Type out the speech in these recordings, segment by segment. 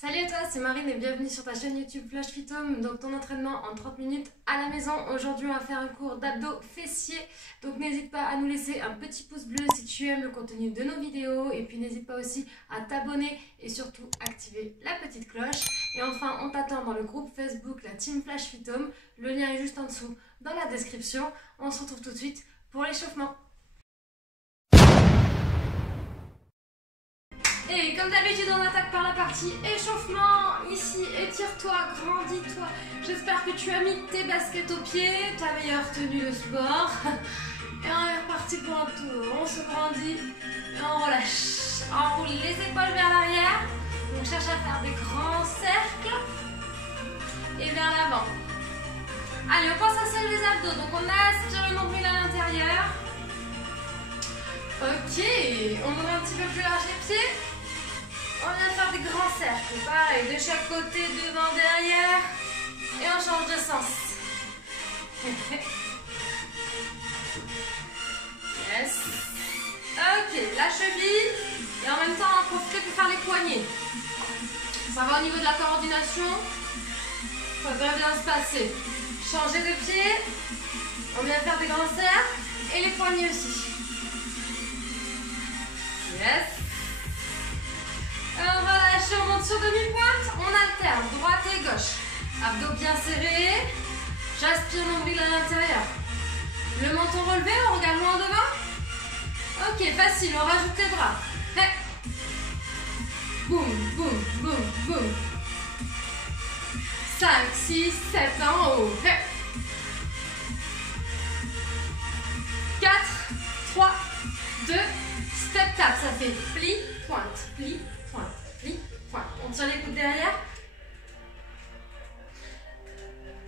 Salut à toi, c'est Marine et bienvenue sur ta chaîne YouTube Flash Fit Home. Donc ton entraînement en 30 minutes à la maison. Aujourd'hui on va faire un cours d'abdos fessiers. Donc n'hésite pas à nous laisser un petit pouce bleu si tu aimes le contenu de nos vidéos. Et puis n'hésite pas aussi à t'abonner et surtout activer la petite cloche. Et enfin on t'attend dans le groupe Facebook, la Team Flash Fit Home. Le lien est juste en dessous dans la description. On se retrouve tout de suite pour l'échauffement. Et comme d'habitude, on attaque par la partie échauffement. Ici, étire-toi, grandis-toi. J'espère que tu as mis tes baskets aux pieds, ta meilleure tenue de sport. Et on est reparti pour un tour. On se grandit et on relâche. On roule les épaules vers l'arrière. On cherche à faire des grands cercles. Et vers l'avant. Allez, on pense à celle des abdos. Donc on aspire le nombril à l'intérieur. Ok, on ouvre un petit peu plus large les pieds. On vient faire des grands cercles, pareil, de chaque côté, devant, derrière. Et on change de sens. Yes. Ok, la cheville. Et en même temps, on en profite pour faire les poignets. Ça va au niveau de la coordination. Ça devrait bien se passer. Changer de pied. On vient faire des grands cercles. Et les poignets aussi. Yes. On va lâcher, on monte sur demi-pointe, on alterne, droite et gauche. Abdos bien serrés, j'aspire nombril à l'intérieur. Le menton relevé, on regarde loin devant. Ok, facile, on rajoute les bras. Hey. Boum, boum, boum, boum. 5, 6, 7 en haut. Hey. 4, 3, 2, step tap, ça fait pli, pointe, pli, pointe, pli, pointe. On tire les coudes derrière.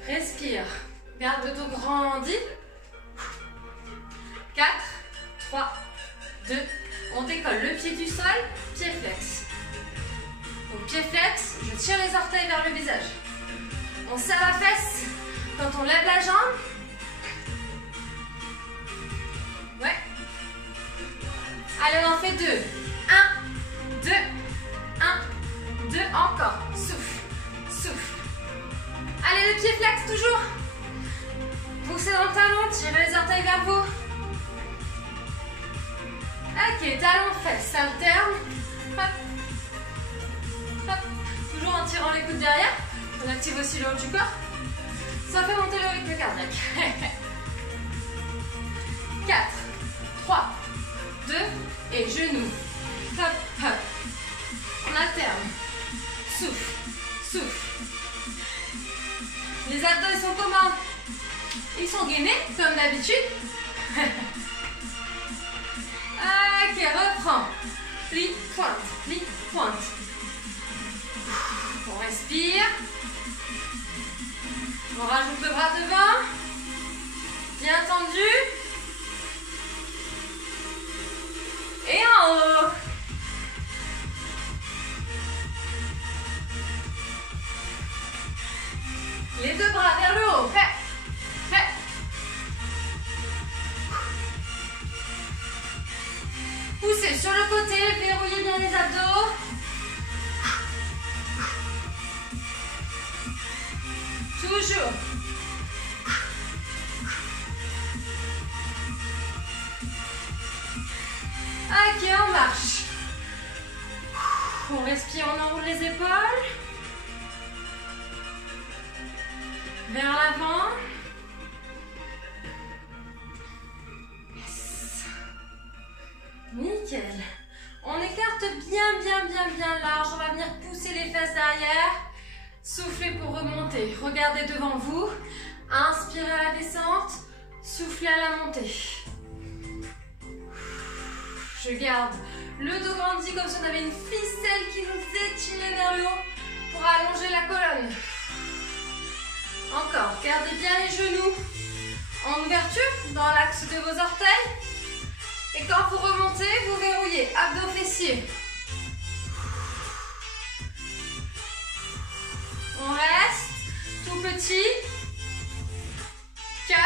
Respire. Garde le dos grandi. 4, 3, 2. On décolle le pied du sol, pied flex. Donc pied flex, je tire les orteils vers le visage. On serre la fesse quand on lève la jambe. Ouais. Allez, on en fait 2. 1, 2, 1, 2, encore. Souffle, souffle. Allez, le pied flex toujours. Poussez dans le talon, tirez les orteils vers vous. Ok, talon, fesse, alterne. Hop, hop. Toujours en tirant les coudes derrière. On active aussi le haut du corps. Ça fait monter le rythme cardiaque. 4, 3, 2 et genoux. Hop, hop. On alterne. Souffle, souffle. Les abdos, ils sont comment? Ils sont gainés, comme d'habitude. Ok, reprends. Pli, pointe, pli, pointe. On respire. On rajoute le bras devant. Bien tendu. Et en haut. Les deux bras vers le haut. Fait. Fait. Poussez sur le côté, verrouillez bien les abdos. Toujours. Ok, on marche. On respire, on enroule les épaules. Vers l'avant. Yes. Nickel. On écarte bien large. On va venir pousser les fesses derrière. Soufflez pour remonter. Regardez devant vous. Inspirez à la descente. Soufflez à la montée. Je garde le dos grandi comme si on avait une ficelle qui nous étirait vers le haut pour allonger la colonne. Encore, gardez bien les genoux en ouverture dans l'axe de vos orteils. Et quand vous remontez, vous verrouillez abdos fessiers. On reste tout petit. 4,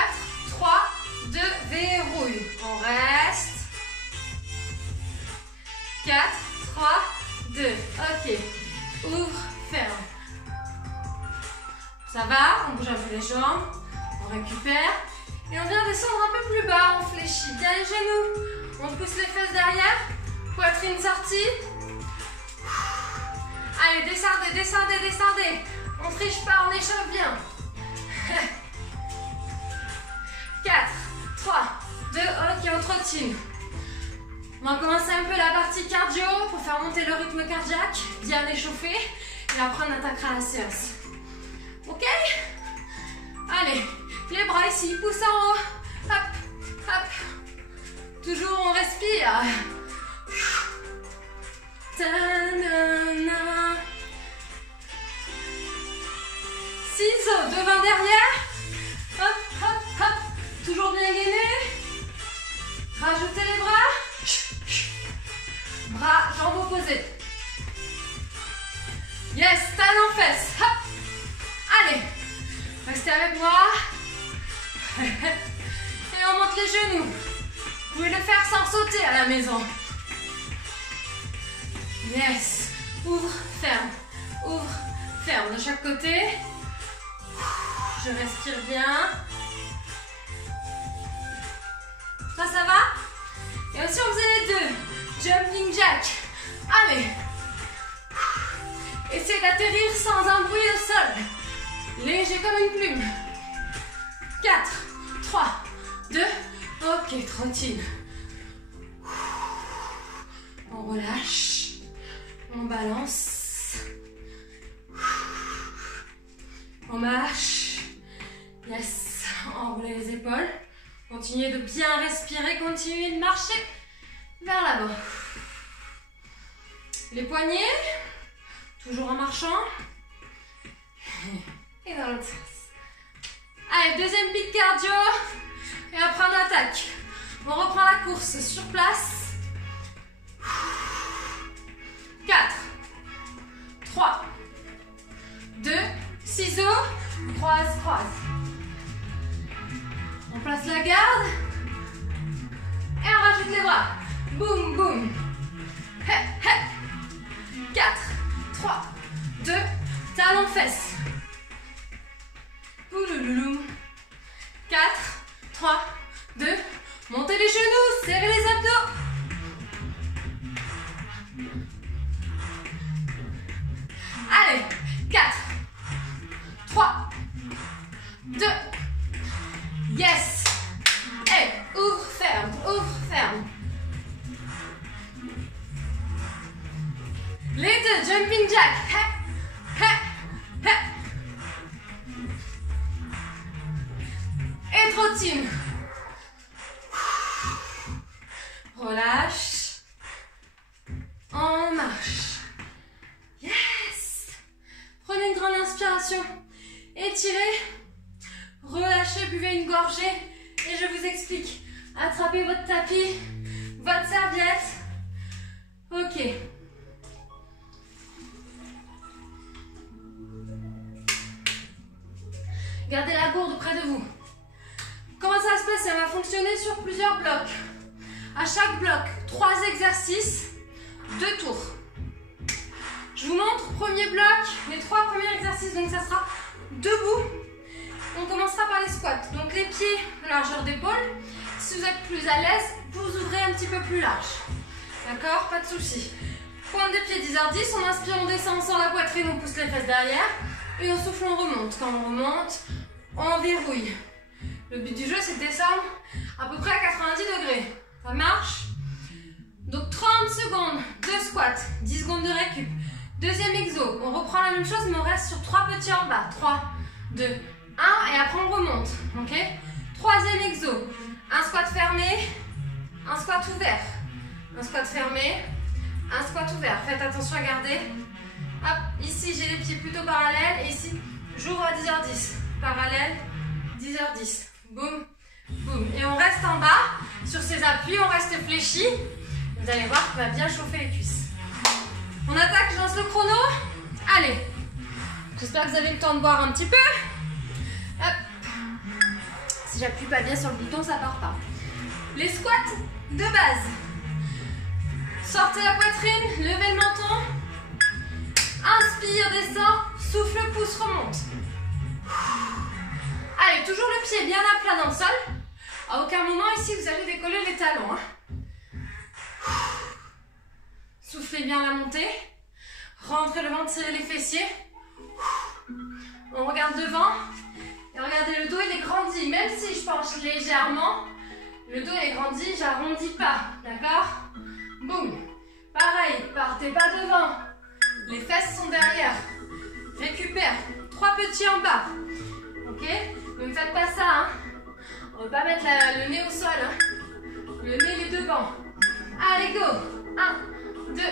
3, 2, verrouille. On reste. 4, 3, 2. Ok. Ouvre, Ça va, on bouge un peu les jambes, on récupère. Et on vient descendre un peu plus bas, on fléchit bien les genoux. On pousse les fesses derrière, poitrine sortie. Allez, descendez, descendez, descendez. On ne triche pas, on échauffe bien. 4, 3, 2, ok, on trottine. On va commencer un peu la partie cardio pour faire monter le rythme cardiaque, bien échauffé. Et après, on attaquera la séance. Ok? Allez, les bras ici, pousse en haut. Hop, hop. Toujours, on respire. Ta-na-na. Ciseaux, devant, derrière. Hop, hop, hop. Toujours bien gainé. Rajoutez les bras. Bras, jambes opposées. Yes, talons fesses. Hop. Allez, restez avec moi. Et on monte les genoux. Vous pouvez le faire sans sauter à la maison. Yes. Ouvre, ferme de chaque côté. Je respire bien. Ça va? Et aussi on faisait les deux. Jumping jack. Allez. Essayez d'atterrir sans un bruit au sol. Léger comme une plume. 4, 3, 2. Ok, trottine. On relâche. On balance. On marche. Yes. Enroulez les épaules. Continuez de bien respirer. Continuez de marcher vers l'avant. Les poignets. Toujours en marchant. Et dans l'autre sens. Allez, deuxième pic cardio. Et après on attaque. On reprend la course sur place. 4, 3, 2, ciseaux, croise, croise. On place la garde. Et on rajoute les bras. Boum, boum. 4, 3, 2, talons fesses. Oulouloulou. 4, 3, 2, montez les genoux, serrez les abdos. Allez, 4, 3, 2, yes. Et ouvre, ferme, ouvre, ferme. Les deux, jumping jack. Et trottine. Relâche. On marche. Yes. Prenez une grande inspiration. Étirez. Relâchez, buvez une gorgée. Et je vous explique. Attrapez votre tapis, votre serviette. Ok. Gardez la gourde près de vous. Comment ça se passe? Ça va fonctionner sur plusieurs blocs. À chaque bloc, 3 exercices, 2 tours. Je vous montre, premier bloc, les 3 premiers exercices, donc ça sera debout. On commencera par les squats. Donc les pieds, largeur d'épaule. Si vous êtes plus à l'aise, vous ouvrez un petit peu plus large. D'accord? Pas de souci. Pointe de pied 10h10, on inspire, on descend, on sort la poitrine, on pousse les fesses derrière. Et on souffle, on remonte. Quand on remonte, on verrouille. Le but du jeu, c'est de descendre à peu près à 90 degrés. Ça marche? Donc 30 secondes de squat, 10 secondes de récup. Deuxième exo, on reprend la même chose, mais on reste sur 3 petits en bas. 3, 2, 1, et après on remonte. Ok? Troisième exo, un squat fermé, un squat ouvert. Un squat fermé, un squat ouvert. Faites attention à garder. Hop, ici j'ai les pieds plutôt parallèles, et ici j'ouvre à 10h10. Parallèle, 10h10. Boum, boum. Et on reste en bas, sur ces appuis, on reste fléchi. Vous allez voir qu'on va bien chauffer les cuisses. On attaque, je lance le chrono. Allez. J'espère que vous avez le temps de boire un petit peu. Hop. Si j'appuie pas bien sur le bouton, ça part pas. Les squats de base. Sortez la poitrine, levez le menton. Inspire, descend, souffle, pouce, remonte. Allez, toujours le pied bien à plat dans le sol. À aucun moment ici, vous allez décoller les talons. Hein. Soufflez bien la montée. Rentrez le ventre, tirez les fessiers. On regarde devant. Et regardez, le dos, il est grandi. Même si je penche légèrement, le dos est grandi, j'arrondis pas. D'accord? Boum. Pareil, partez pas devant. Les fesses sont derrière. Récupère. 3 petits en bas. Ok? Ne me faites pas ça. Hein. On ne va pas mettre le nez au sol. Hein. Le nez, il est devant. Allez, go. 1, 2,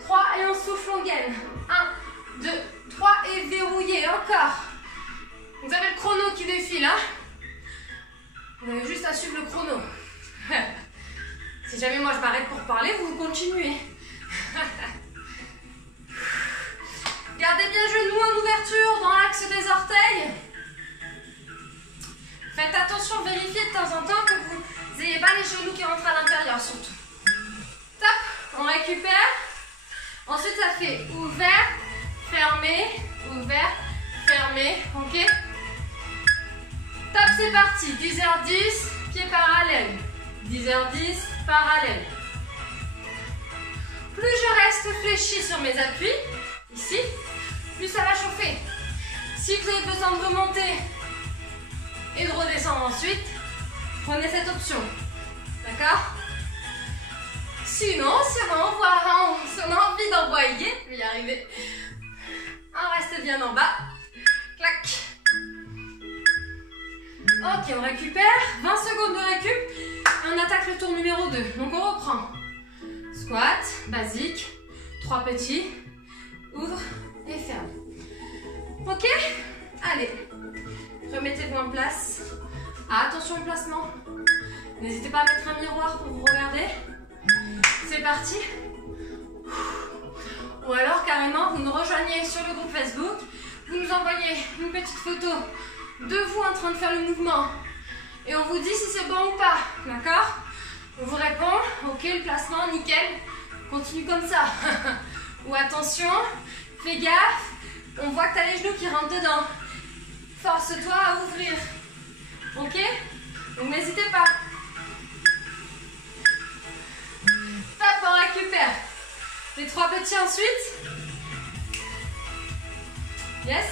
3 et on souffle, on gaine. 1, 2, 3 et verrouillez. Encore. Vous avez le chrono qui défile. Hein. Vous avez juste à suivre le chrono. Si jamais moi je m'arrête pour parler, vous continuez. Gardez bien genou en ouverture dans l'axe des orteils. Faites attention, vérifiez de temps en temps que vous n'ayez pas les genoux qui rentrent à l'intérieur surtout. Top, on récupère. Ensuite ça fait ouvert, fermé, ouvert, fermé, ok? Top, c'est parti, 10h10, pied parallèle. 10h10, parallèle. Plus je reste fléchi sur mes appuis, ici, plus ça va chauffer. Si vous avez besoin de remonter et de redescendre ensuite, prenez cette option. D'accord? Sinon, si on a envie d'envoyer, je vais y arriver. On reste bien en bas. Clac. Ok, on récupère. 20 secondes de récup. On attaque le tour numéro 2. Donc on reprend. Squat, basique. 3 petits. Ouvre et ferme. Ok? Allez. Remettez-vous en place. Attention au placement. N'hésitez pas à mettre un miroir pour vous regarder. C'est parti. Ou alors carrément, vous nous rejoignez sur le groupe Facebook. Vous nous envoyez une petite photo de vous en train de faire le mouvement. Et on vous dit si c'est bon ou pas. D'accord? On vous répond, ok, le placement, nickel. Continue comme ça. Ou attention, fais gaffe. On voit que tu as les genoux qui rentrent dedans. Force-toi à ouvrir. Ok? Donc n'hésitez pas. Top, on récupère. Les 3 petits ensuite. Yes.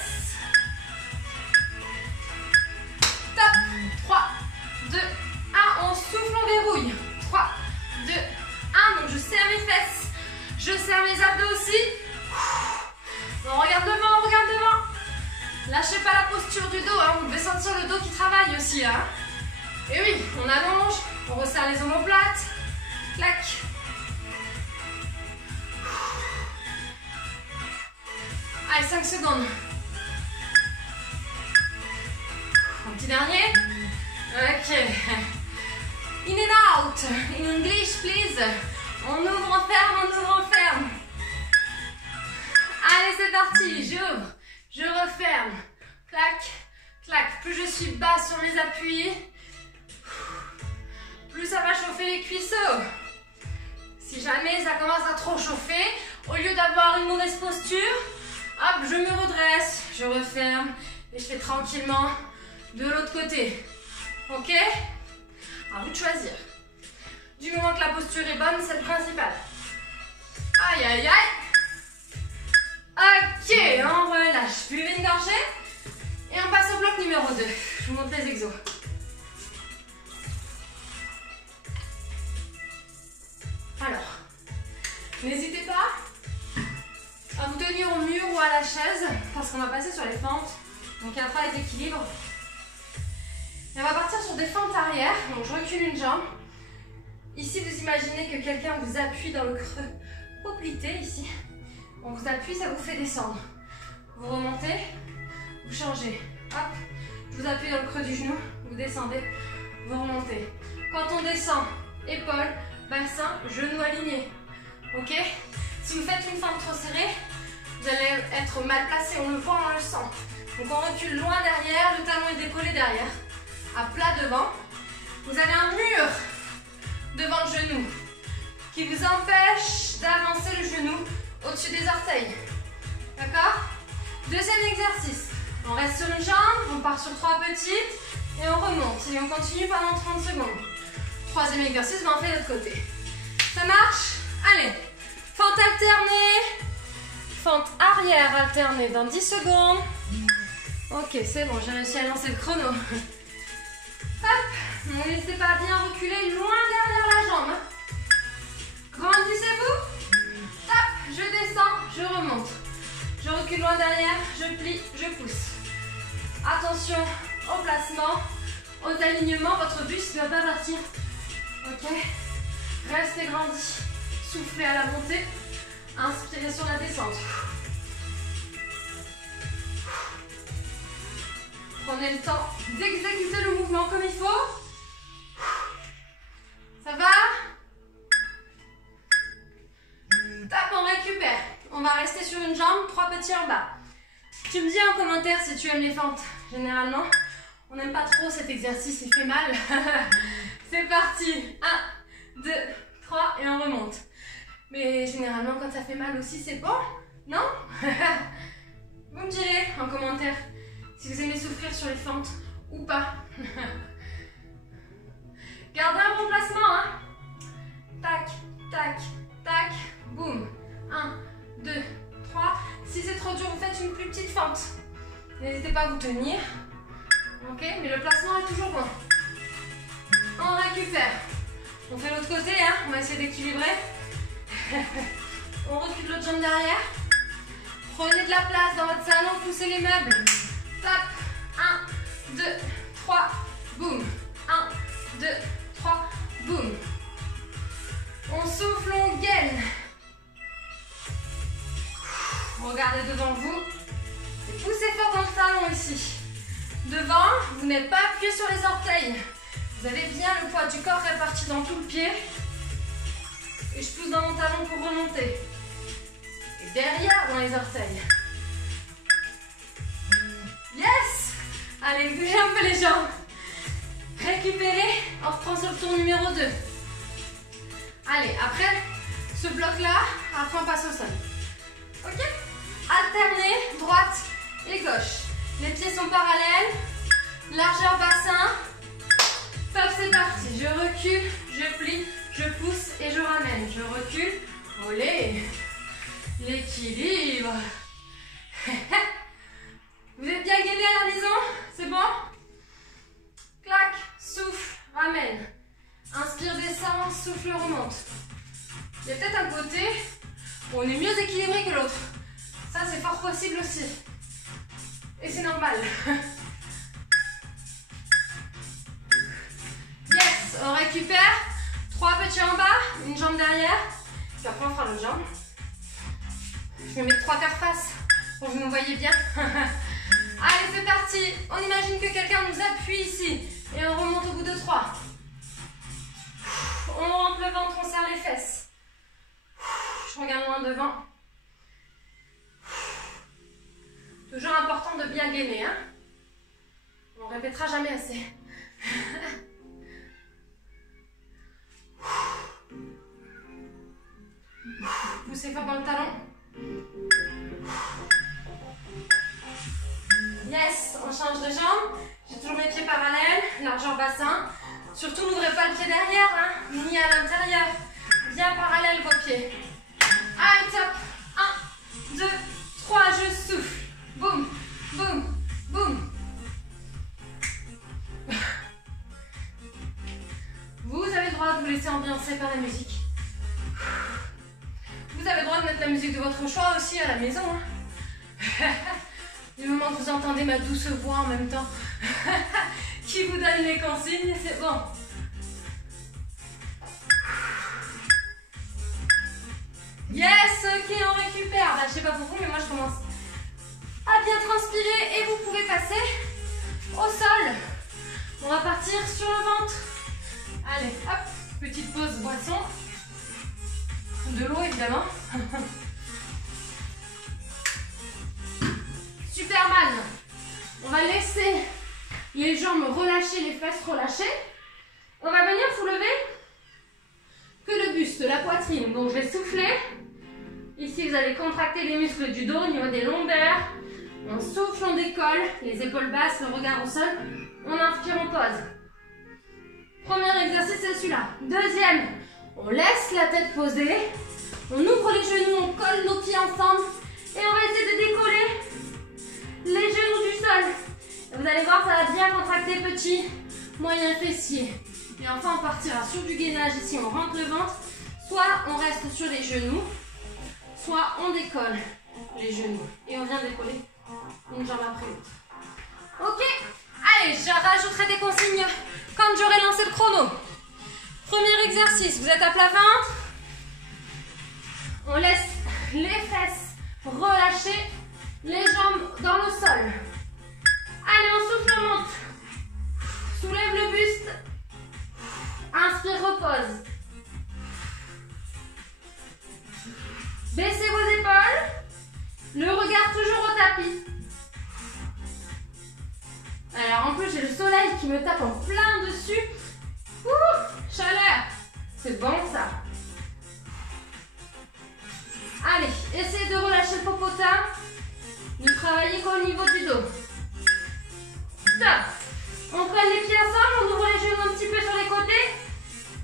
Top. 3, 2, 1. On souffle, on verrouille. 3, 2, 1. Donc je serre mes fesses. Je serre mes abdos aussi. On regarde devant, on regarde devant. Lâchez pas la posture du dos. Hein. Vous devez sentir le dos qui travaille aussi. Hein. Et oui, on allonge. On resserre les omoplates. Clac. Allez, 5 secondes. Un petit dernier. Ok. In and out. In English, please. On ouvre, on ferme, on ouvre, on ferme. Allez, c'est parti. J'ouvre, je referme. Clac, clac. Plus je suis bas sur mes appuis, plus ça va chauffer les cuisseaux. Si jamais ça commence à trop chauffer, au lieu d'avoir une mauvaise posture, hop, je me redresse, je referme et je fais tranquillement de l'autre côté. Ok? À vous de choisir. Du moment que la posture est bonne, c'est le principal. Aïe, aïe, aïe. Ok, on relâche. Buvez une gorgée. Et on passe au bloc numéro 2. Je vous montre les exos. Alors, n'hésitez pas à vous tenir au mur ou à la chaise parce qu'on va passer sur les fentes. Donc il y a un travail d'équilibre. Et on va partir sur des fentes arrière. Donc je recule une jambe. Ici, vous imaginez que quelqu'un vous appuie dans le creux poplité, ici. On vous appuie, ça vous fait descendre. Vous remontez, vous changez. Hop, je vous appuie dans le creux du genou, vous descendez, vous remontez. Quand on descend, épaules, bassin, genoux alignés. Ok? Si vous faites une fente trop serrée, vous allez être mal placé, on le voit, on le sent. Donc on recule loin derrière, le talon est décollé derrière, à plat devant. Vous avez un mur devant le genou qui vous empêche d'avancer le genou au-dessus des orteils. D'accord? Deuxième exercice. On reste sur une jambe, on part sur 3 petites. Et on remonte. Et on continue pendant 30 secondes. Troisième exercice, ben on fait de l'autre côté. Ça marche? Allez. Fente alternée. Fente arrière alternée dans 10 secondes. Ok, c'est bon, j'ai réussi à lancer le chrono. Hop. Ne laissez pas bien reculer loin derrière la jambe. Grandissez-vous. Hop, je descends, je remonte. Je recule loin derrière, je plie, je pousse. Attention au placement, aux alignements, votre buste ne va pas partir. Ok, restez grandi. Soufflez à la montée, inspirez sur la descente. Prenez le temps d'exécuter le mouvement comme il faut. Ça va? Top, on récupère. On va rester sur une jambe, 3 petits en bas. Tu me dis en commentaire si tu aimes les fentes. Généralement, on n'aime pas trop cet exercice, il fait mal. C'est parti. 1, 2, 3 et on remonte. Mais généralement, quand ça fait mal aussi, c'est bon, non? Vous me direz en commentaire si vous aimez souffrir sur les fentes ou pas. Gardez un bon placement, hein. Tac, tac, tac, boum. 1, 2, 3. Si c'est trop dur, vous faites une plus petite fente. N'hésitez pas à vous tenir. Ok, mais le placement est toujours bon. On récupère. On fait l'autre côté, hein. On va essayer d'équilibrer. On recule l'autre jambe derrière. Prenez de la place dans votre salon, poussez les meubles. Tap. 1, 2, 3, boum. 1, 2, 3, boum. On souffle, on gaine. Regardez devant vous. Et poussez fort dans le talon ici. Devant, vous n'êtes pas appuyé sur les orteils. Vous avez bien le poids du corps réparti dans tout le pied. Et je pousse dans mon talon pour remonter. Et derrière, dans les orteils. Yes! Allez, bougez un peu les jambes. Récupérez. On reprend sur le tour numéro 2. Allez, après ce bloc-là, après on passe au sol. Ok? Alternez droite et gauche. Les pieds sont parallèles. Largeur bassin. Top, c'est parti. Je recule, je plie, je pousse et je ramène. Je recule. Olé! L'équilibre. Vous êtes bien gainé à la maison? C'est bon? Clac, souffle, ramène. Inspire, descend, souffle, remonte. Il y a peut-être un côté où on est mieux équilibré que l'autre. Ça, c'est fort possible aussi. Et c'est normal. Yes, on récupère. 3 petits en bas, une jambe derrière. Puis après, on fera l'autre jambe. Je vais mettre 3 quarts face pour que vous me voyez bien. Allez, c'est parti. On imagine que quelqu'un nous appuie ici. Et on remonte au bout de 3. On rentre le ventre, on serre les fesses. Je regarde loin devant. Toujours important de bien gainer, hein. On répétera jamais assez. Poussez fort dans le talon. Yes, on change de jambe. J'ai toujours mes pieds parallèles, largeur bassin. Surtout, n'ouvrez pas le pied derrière, hein, ni à l'intérieur. Bien parallèle vos pieds. Allez, top. 1, 2, 3, je souffle. Boum, boum, boum. Vous avez le droit de vous laisser ambiancer par la musique. Vous avez le droit de mettre la musique de votre choix aussi à la maison. Hein. Du moment que vous entendez ma douce voix en même temps qui vous donne les consignes, c'est bon. Yes, ok, on récupère. Bah, je sais pas pour vous, mais moi je commence à bien transpirer et vous pouvez passer au sol. On va partir sur le ventre. Allez, hop, petite pause boisson. De l'eau évidemment. Superman. On va laisser les jambes relâchées, les fesses relâchées. On va venir soulever que le buste, la poitrine. Donc je vais souffler. Ici, vous allez contracter les muscles du dos au niveau des lombaires. On souffle, on décolle, les épaules basses, le regard au sol. On inspire, on pose. Premier exercice, c'est celui-là. Deuxième, on laisse la tête posée. On ouvre les genoux, on colle nos pieds ensemble. Et on va essayer de décoller les genoux du sol. Et vous allez voir, ça va bien contracter petit, moyen fessier. Et enfin, on partira sur du gainage ici, on rentre le ventre. Soit on reste sur les genoux, soit on décolle les genoux. Et on vient décoller une jambe après l'autre. Ok? Allez, je rajouterai des consignes quand j'aurai lancé le chrono. Premier exercice, vous êtes à plat ventre. On laisse les fesses relâcher, les jambes dans le sol. Allez, on souffle, on monte. Soulève le buste. Inspire, repose. Baissez vos épaules. Le regard toujours au tapis. Alors en plus, j'ai le soleil qui me tape en plein dessus. Ouh, chaleur. C'est bon ça. Allez, essayez de relâcher le popotin. Ne travaillez qu'au niveau du dos. Stop. On prenne les pieds ensemble, on ouvre les genoux un petit peu sur les côtés.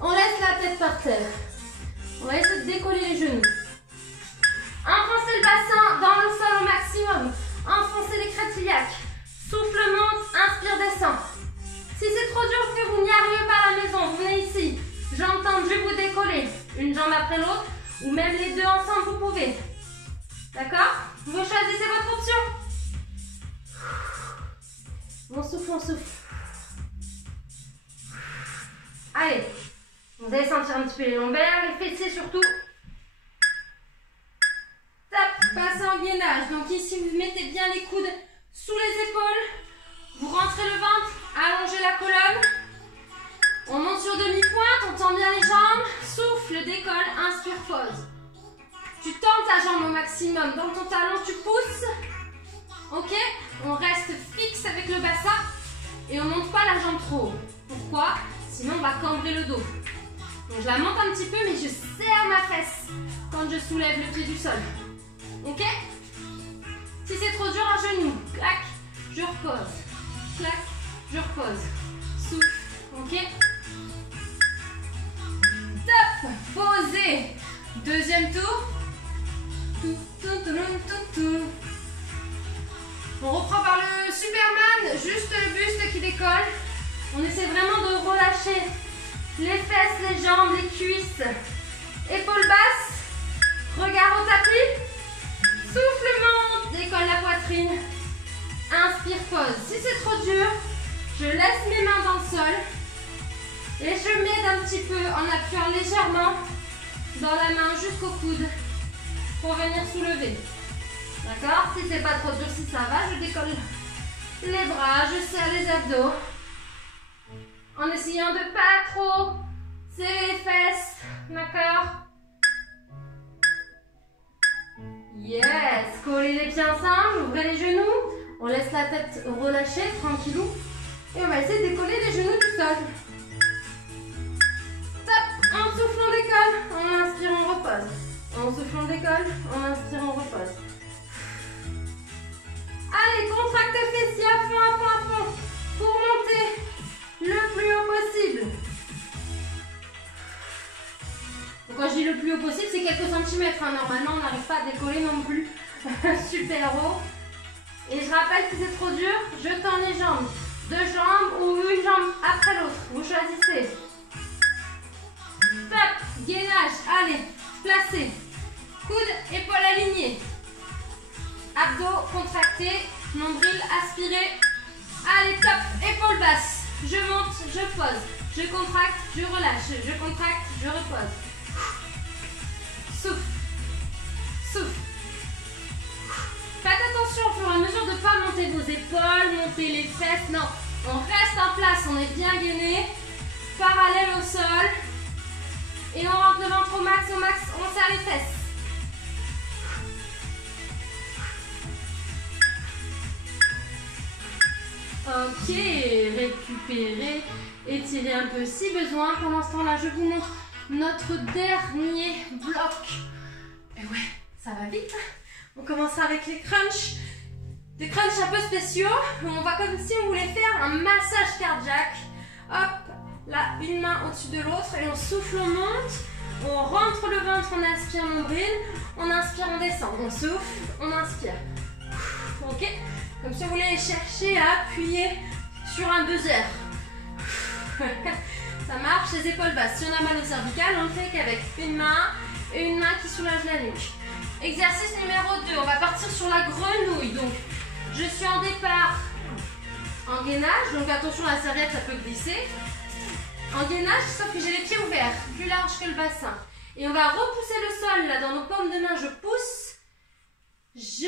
On laisse la tête par terre. On va essayer de décoller les genoux. Enfoncez le bassin dans le sol au maximum. Enfoncez les crêtes iliaques. Souffle, monte, inspire, descend. Si c'est trop dur que vous n'y arrivez pas à la maison, vous venez ici. Jambes tendues, vous décollez. Une jambe après l'autre. Ou même les deux ensemble, vous pouvez. D'accord? Vous choisissez votre option. On souffle, on souffle. Allez. Vous allez sentir un petit peu les lombaires, les fessiers surtout. Tap, passez en gainage. Donc ici, vous mettez bien les coudes sous les épaules. Vous rentrez le ventre, allongez la colonne. On monte sur demi-pointe, on tend bien les jambes. Souffle, décolle, inspire, pose. Tu tends ta jambe au maximum. Dans ton talon, tu pousses. Ok? On reste fixe avec le bassin. Et on ne monte pas la jambe trop haut. Pourquoi? Sinon, on va cambrer le dos. Donc, je la monte un petit peu, mais je serre ma fesse quand je soulève le pied du sol. Ok? Si c'est trop dur, un genou. Clac, je repose. Clac, je repose. Souffle. Ok? Top! Posez. Deuxième tour. On reprend par le Superman, juste le buste qui décolle. On essaie vraiment de relâcher les fesses, les jambes, les cuisses. Épaules basses. Regard au tapis. Souffle, monte, décolle la poitrine. Inspire, pose. Si c'est trop dur, je laisse mes mains dans le sol. Et je m'aide un petit peu en appuyant légèrement dans la main jusqu'au coude pour venir soulever. D'accord? Si c'est pas trop dur, si ça va, je décolle les bras, je serre les abdos. En essayant de pas trop serrer les fesses. D'accord? Yes! Collez les pieds ensemble, ouvrez les genoux. On laisse la tête relâchée, tranquillou. Et on va essayer de décoller les genoux du sol. Top! On souffle, on décolle. On inspire, on repose. On souffle, on décolle. On inspire, on repose. Allez, contracte fessiers à fond, à fond, à fond. Pour monter le plus haut possible. Donc quand je dis le plus haut possible, c'est quelques centimètres. Hein. Normalement, on n'arrive pas à décoller non plus super haut. Et je rappelle, si c'est trop dur, je tends les jambes. Deux jambes ou une jambe après l'autre. Vous choisissez. Top, gainage. Allez, placez. Coude, épaules alignées. Abdos contractés, nombril aspiré. Allez, top, épaules basses. Je monte, je pose. Je contracte, je relâche. Je contracte, je repose. Souffle. Souffle. Faites attention au fur et à mesure de ne pas monter vos épaules, monter les fesses. Non, on reste en place, on est bien gainé. Parallèle au sol. Et on rentre le ventre au max, on serre les fesses. Ok, récupérez, étirez un peu si besoin. Pour l'instant là, je vous montre notre dernier bloc. Et ouais, ça va vite. On commence avec les crunchs. Des crunchs un peu spéciaux où on va comme si on voulait faire un massage cardiaque. Hop, là, une main au-dessus de l'autre et on souffle, on monte. On rentre le ventre, on inspire nombril. On inspire, on descend. On souffle, on inspire. Ok? Comme si on voulait aller chercher à appuyer sur un buzzer. Ça marche, les épaules basses. Si on a mal au cervical, on le fait qu'avec une main et une main qui soulage la nuque. Exercice numéro 2, on va partir sur la grenouille. Donc, je suis en départ en gainage. Donc, attention, la serviette, ça peut glisser. En gainage, sauf que j'ai les pieds ouverts, plus larges que le bassin. Et on va repousser le sol, là, dans nos paumes de main. Je pousse. Je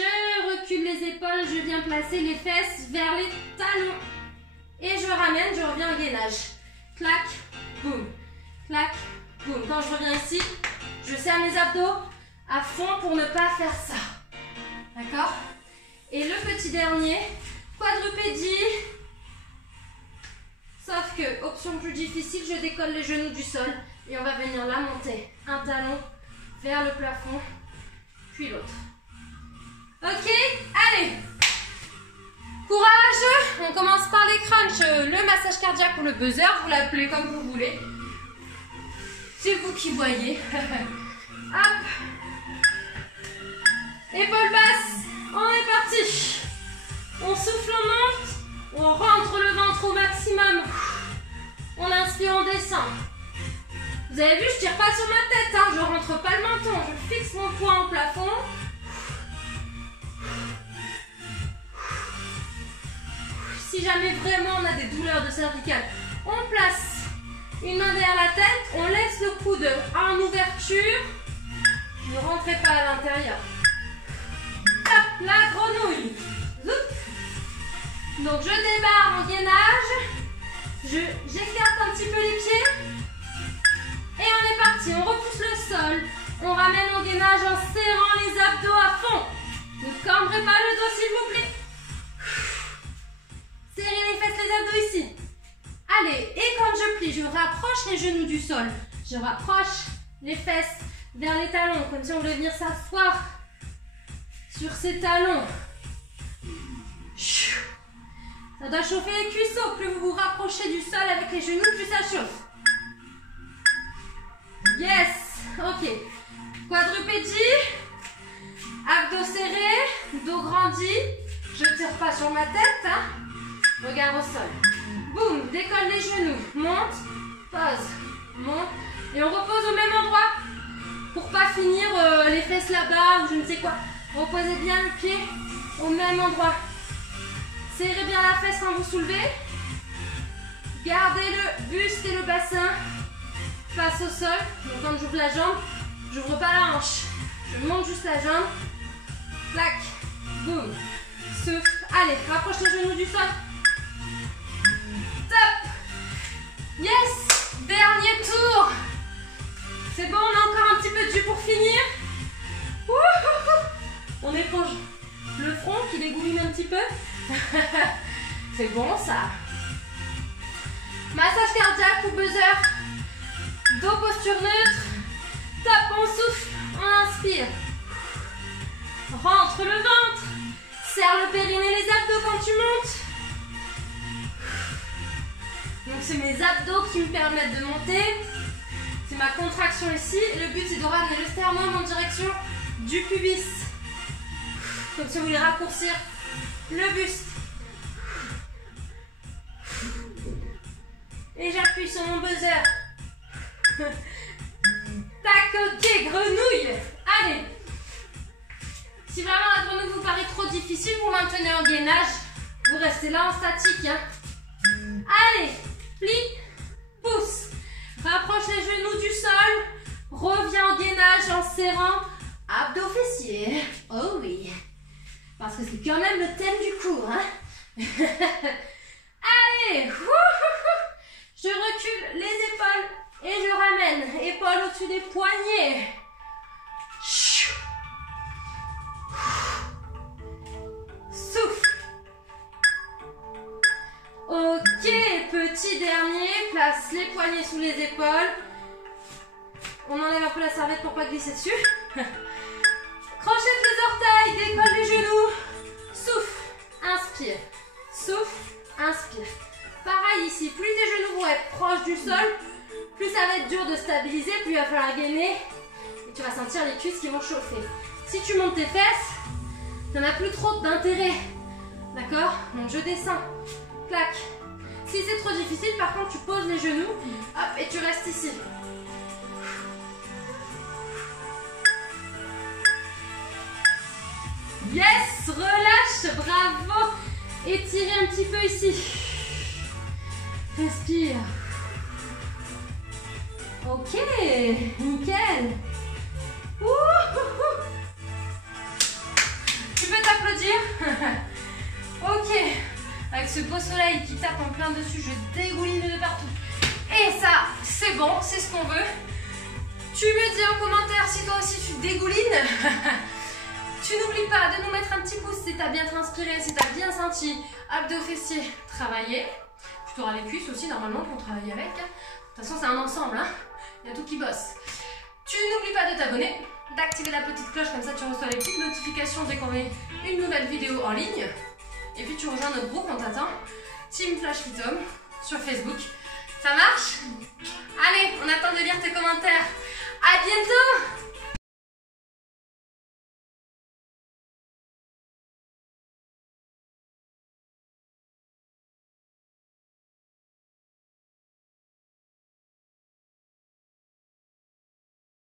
recule les épaules. Je viens placer les fesses vers les talons. Et je ramène, je reviens en gainage. Clac, boum, clac, boum. Quand je reviens ici, je serre mes abdos à fond pour ne pas faire ça. D'accord? Et le petit dernier, quadrupédie. Sauf que, option plus difficile, je décolle les genoux du sol. Et on va venir là monter. Un talon vers le plafond, puis l'autre. Ok? Allez! Courage! On commence par les crunchs, le massage cardiaque ou le buzzer, vous l'appelez comme vous voulez. C'est vous qui voyez. Hop! Épaules basses, on est parti. On souffle, on monte, on rentre le ventre au maximum. On inspire, on descend. Vous avez vu, je tire pas sur ma tête, hein, je rentre pas le menton, je fixe mon poing au plafond. Si jamais vraiment on a des douleurs de cervicale, on place une main derrière la tête, on laisse le coude en ouverture. Ne rentrez pas à l'intérieur. Hop, la grenouille. Zoup. Donc je débarre en gainage. J'écarte un petit peu les pieds. Et on est parti. On repousse le sol. On ramène en gainage en serrant les abdos à fond. Ne cambrez pas le dos s'il vous plaît. Serrez les fesses, les abdos ici. Allez, et quand je plie, je rapproche les genoux du sol. Je rapproche les fesses vers les talons, comme si on voulait venir s'asseoir sur ces talons. Ça doit chauffer les cuisseaux. Plus vous vous rapprochez du sol avec les genoux, plus ça chauffe. Yes. Ok. Quadrupédie. Abdos serrés. Dos grandi. Je ne tire pas sur ma tête. Hein. Regard au sol. Boum. Décolle les genoux. Monte. Pose. Monte. Et on repose au même endroit. Pour pas finir les fesses là-bas ou je ne sais quoi. Reposez bien le pied au même endroit. Serrez bien la fesse quand vous soulevez. Gardez le buste et le bassin face au sol. Donc quand j'ouvre la jambe, j'ouvre pas la hanche. Je monte juste la jambe. Clac. Boum. Souffle. Allez, rapproche les genoux du sol. Top. Yes. Dernier tour. C'est bon, on a encore un petit peu de jus pour finir. On éponge le front qui dégouline un petit peu. C'est bon ça. Massage cardiaque ou buzzer. Dos posture neutre. Top, on souffle, on inspire. Rentre le ventre. Serre le périnée, les abdos quand tu montes. Donc c'est mes abdos qui me permettent de monter. C'est ma contraction ici. Le but c'est de ramener le sternum en direction du pubis. Comme si on voulait raccourcir le buste. Et j'appuie sur mon buzzer. Tac, ok, grenouille. Allez. Si vraiment la grenouille vous paraît trop difficile, vous maintenez en gainage. Vous restez là en statique. Hein. Allez, plie, pousse. Rapproche les genoux du sol. Reviens en gainage en serrant abdos fessiers. Oh oui. Parce que c'est quand même le thème du cours. Hein. Allez. Je recule les épaules et je ramène. Épaules au-dessus des poignets. Souffle. Ok, petit dernier. Place les poignets sous les épaules. On enlève un peu la serviette pour pas glisser dessus. Crochette les orteils, décolle les genoux. Souffle. expire. Souffle, inspire. Pareil ici, plus tes genoux vont être proches du sol, plus ça va être dur de stabiliser, plus il va falloir gainer. Et tu vas sentir les cuisses qui vont chauffer. Si tu montes tes fesses, tu n'en as plus trop d'intérêt. D'accord? Donc je descends. Clac. Si c'est trop difficile, par contre, tu poses les genoux. Hop, et tu restes ici. Yes! Relâche. Bravo. Étirez un petit peu ici. Respire. Ok. Nickel. Tu peux t'applaudir. Ok. Avec ce beau soleil qui tape en plein dessus, je dégouline de partout. Et ça, c'est bon, c'est ce qu'on veut. Tu me dis en commentaire si toi aussi tu dégoulines. Tu n'oublies pas de nous mettre un petit pouce si tu as bien transpiré, si tu as bien senti abdos fessiers travailler. Tu auras les cuisses aussi normalement pour travailler avec. De toute façon, c'est un ensemble, hein. Il y a tout qui bosse. Tu n'oublies pas de t'abonner, d'activer la petite cloche, comme ça tu reçois les petites notifications dès qu'on met une nouvelle vidéo en ligne. Et puis tu rejoins notre groupe, on t'attend. Team Flash Fit Home sur Facebook.